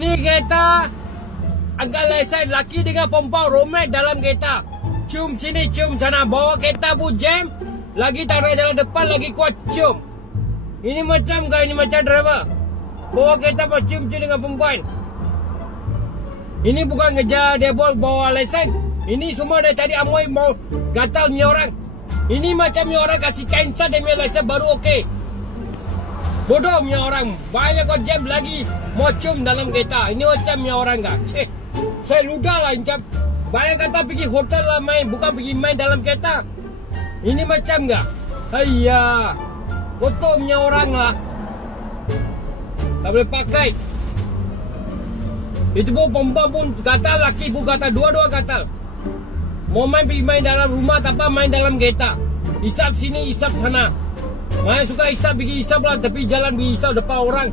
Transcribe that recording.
Ni kereta angkat lesen laki dengan perempuan romet dalam kereta. Cium sini, cium sana. Bawa kereta pun jam. Lagi tak nak jalan depan, lagi kuat cium. Ini macam kah? Ini macam driver. Bawa kereta pun cium-cium dengan perempuan. Ini bukan ngejar dia bawa lesen. Ini semua dia cari amoy mau gatal ni orang. Ini macam ni orang kasih cancel dia punya lesen baru okey. Bodoh punya orang. Banyak kau jam lagi mau cium dalam kereta. Ini macam ni orang kah? Cik. Saya ludah lah macam. Banyak kata pergi hotel lah main. Bukan pergi main dalam kereta. Ini macam kah? Hayya. Kotor punya orang lah. Tak boleh pakai. Itu pun perempuan pun gatal, laki pun gatal. Dua-dua gatal. Mau main pergi main dalam rumah tanpa main dalam kereta. Isap sini, isap sana. Mana suka isap, pergi isap lah. Tepi jalan pergi isap depan orang.